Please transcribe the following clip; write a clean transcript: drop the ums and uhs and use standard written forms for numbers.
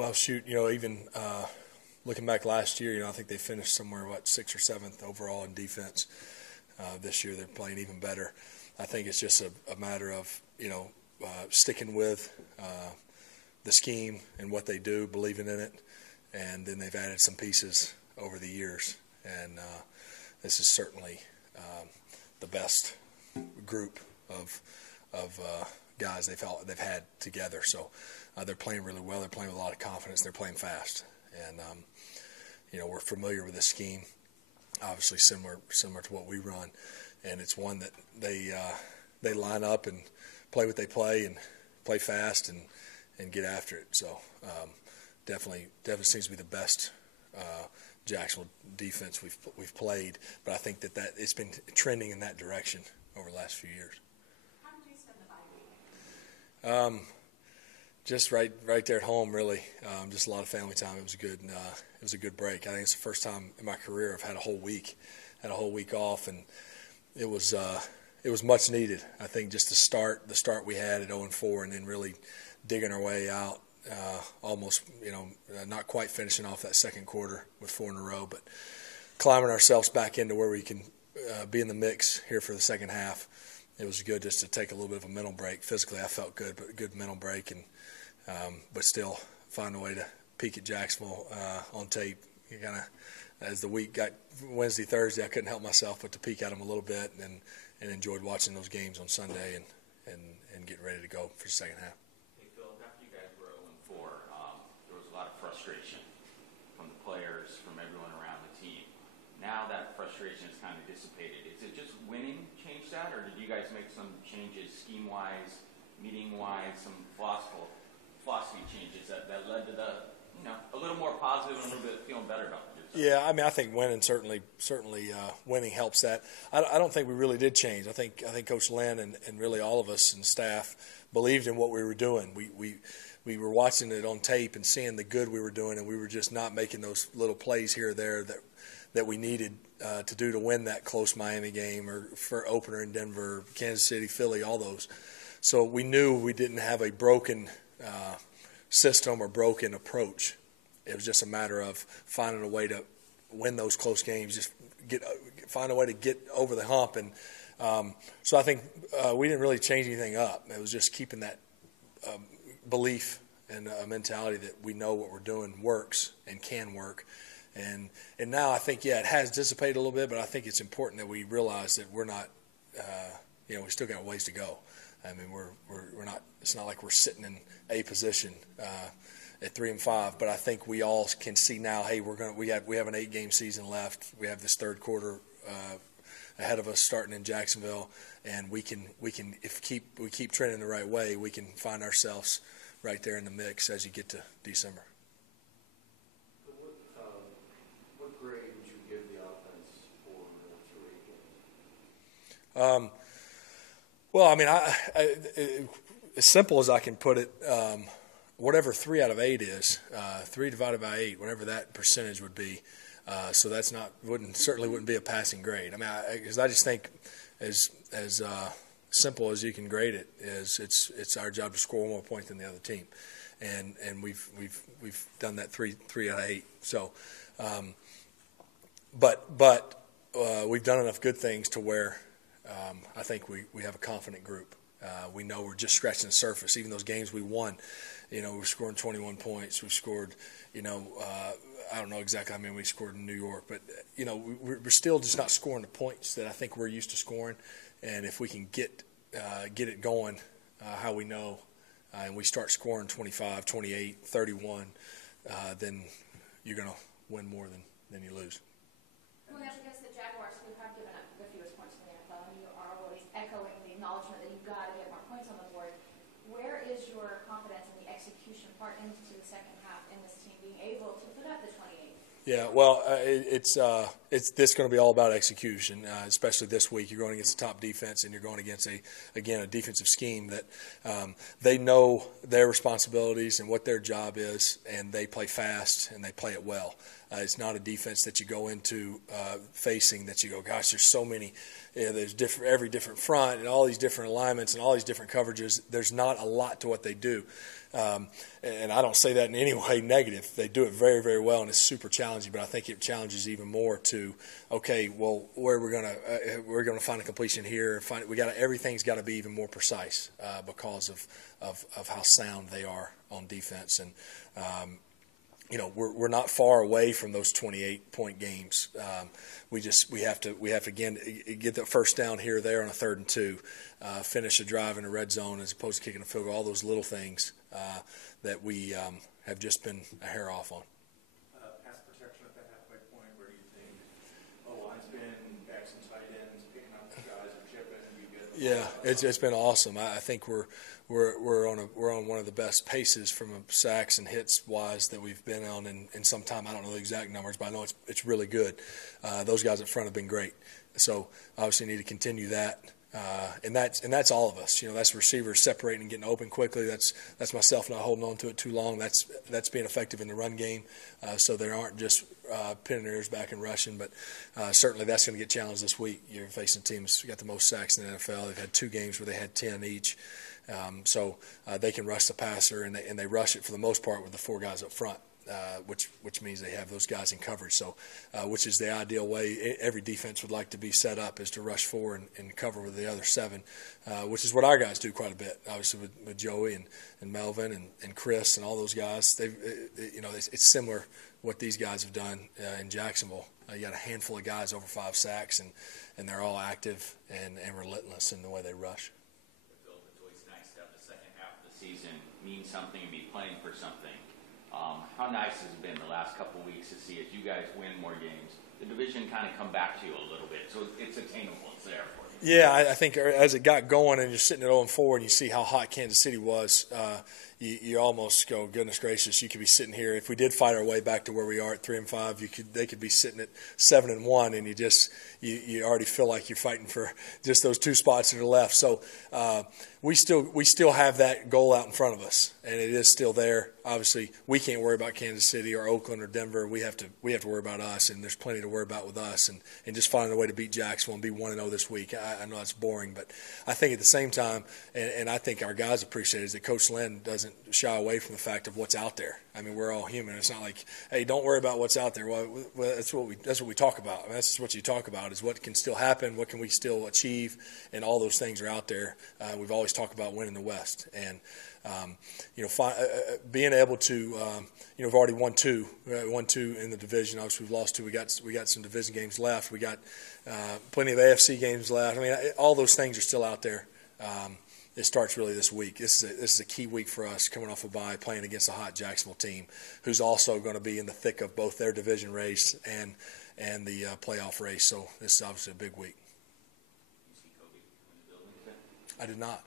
Well, shoot, even looking back last year, I think they finished somewhere, 6th or 7th overall in defense. This year they're playing even better. I think it's just a matter of, sticking with the scheme and what they do, believing in it, and then they've added some pieces over the years. And this is certainly the best group of guys they've had together. So they're playing really well. They're playing with a lot of confidence. They're playing fast, and we're familiar with this scheme. Obviously, similar to what we run, and it's one that they line up and play what they play and play fast and get after it. So definitely seems to be the best Jacksonville defense we've played. But I think that it's been trending in that direction over the last few years. How did you spend the bye week? Just right there at home, really. Just a lot of family time. It was a good break. I think it's the first time in my career I've had a whole week off, and it was much needed. I think just the start we had at 0-4, and then really digging our way out. Almost, not quite finishing off that second quarter with 4 in a row, but climbing ourselves back into where we can be in the mix here for the second half. It was good just to take a little bit of a mental break. Physically, I felt good, but a good mental break, and but still find a way to peek at Jacksonville on tape. You kind of, as the week got Wednesday, Thursday, I couldn't help myself but to peek at them a little bit, and enjoyed watching those games on Sunday and getting ready to go for the second half. Hey, Phil, after you guys were 0-4, there was a lot of frustration from the players, from everyone around the team. Now that frustration has kind of dissipated. Is it just winning changed that, or did you guys make some changes scheme-wise, meeting-wise, some philosophy changes that led to the, a little more positive and a little bit feeling better about it? Yeah, I think winning certainly winning helps that. I don't think we really did change. I think Coach Lynn and really all of us and staff believed in what we were doing. We were watching it on tape and seeing the good we were doing, and we were just not making those little plays here or there that we needed to do to win that close Miami game or for opener in Denver, Kansas City, Philly, all those. So we knew we didn't have a broken system or broken approach. It was just a matter of finding a way to win those close games, just find a way to get over the hump. And so I think we didn't really change anything up. It was just keeping that belief and mentality that we know what we're doing works and can work. And now I think, it has dissipated a little bit, but I think it's important that we realize that we're not, we still got ways to go. I mean, we're not. It's not like we're sitting in a position at 3-5. But I think we all can see now. Hey, we have an 8-game season left. We have this third quarter ahead of us starting in Jacksonville, and we can if we keep trending the right way, we can find ourselves right there in the mix as you get to December. What grade would you give the offense for through 8 games? Well, I mean, as simple as I can put it, whatever 3 out of 8 is, 3 divided by 8, whatever that percentage would be. So that's certainly wouldn't be a passing grade. I mean, because I just think as simple as you can grade it is, it's our job to score 1 more point than the other team, and we've done that 3 out of 8. So, but we've done enough good things to where. I think we have a confident group. We know we're just scratching the surface. Even those games we won, we're scoring 21 points. We've scored, I don't know exactly how many we scored in New York, but, we're still just not scoring the points that I think we're used to scoring. And if we can get it going how we know, and we start scoring 25, 28, 31, then you're going to win more than you lose. Going up against the Jaguars, who have given up the fewest points in the NFL, and you are always echoing the acknowledgement that you've got to get more points on the board. Where is your confidence in the execution part into the second half in this team being able to put up the 28? Yeah, well, it's this going to be all about execution, especially this week. You're going against a top defense, and you're going against a defensive scheme that they know their responsibilities and what their job is, and they play fast and they play it well. It's not a defense that you go into facing that you go, gosh, there's so many there's every different front and all these different alignments and all these different coverages. There's not a lot to what they do. And I don't say that in any way negative. They do it very, very well, and it's super challenging. But I think it challenges even more to, okay, well, where we're gonna find a completion here. Everything's got to be even more precise because of how sound they are on defense. And we're not far away from those 28-point games. We have to again get the first down here or there on a 3rd and 2, finish a drive in a red zone as opposed to kicking a field goal. All those little things that we have just been a hair off on. Pass protection at the halfway point. Where do you think O-line's been, backs and tight ends picking up the guys or chipping? And you get it's been awesome. I think we're on one of the best paces from a sacks and hits wise that we've been on in some time. I don't know the exact numbers, but I know it's really good. Those guys up front have been great. So obviously need to continue that. And that's all of us. That's receivers separating and getting open quickly. That's myself not holding on to it too long. That's being effective in the run game. So they aren't just pinning their ears back and rushing. But certainly that's going to get challenged this week. You're facing teams who got the most sacks in the NFL. They've had 2 games where they had 10 each. So they can rush the passer, and they rush it for the most part with the 4 guys up front. Which means they have those guys in coverage. So, which is the ideal way every defense would like to be set up, is to rush 4 and cover with the other 7, which is what our guys do quite a bit. Obviously with Joey and Melvin and Chris and all those guys, it's similar what these guys have done in Jacksonville. You got a handful of guys over 5 sacks, and they're all active and relentless in the way they rush. Bill, it's always nice to have the second half of the season mean something and be playing for something. How nice has it been the last couple of weeks to see as you guys win more games, the division kind of come back to you a little bit, so it's attainable, it's there for you. Yeah, I think as it got going and you're sitting at 0-4 and you see how hot Kansas City was, you almost go, goodness gracious, you could be sitting here. If we did fight our way back to where we are at 3-5, they could be sitting at 7-1, and you already feel like you're fighting for just those 2 spots that are left. So we still have that goal out in front of us, and it is still there. Obviously, we can't worry about Kansas City or Oakland or Denver. We have to worry about us, and there's plenty to worry about with us, and just finding a way to beat Jacksonville and be 1-0 this week. I know that's boring, but I think at the same time, and I think our guys appreciate it, is that Coach Lynn doesn't shy away from the fact of what's out there. I mean, we're all human. It's not like, hey, don't worry about what's out there. Well, that's what we talk about. I mean, that's what you talk about, is what can still happen, what can we still achieve, and all those things are out there. We've always talked about winning the West, and being able to, we've already won 2. We won 2 in the division. Obviously, we've lost 2. We got some division games left. We got plenty of AFC games left. I mean, all those things are still out there. It starts really this week. This is a key week for us, coming off a bye, playing against a hot Jacksonville team, who's also going to be in the thick of both their division race and the playoff race. So this is obviously a big week. You see Kobe in the building today? I did not.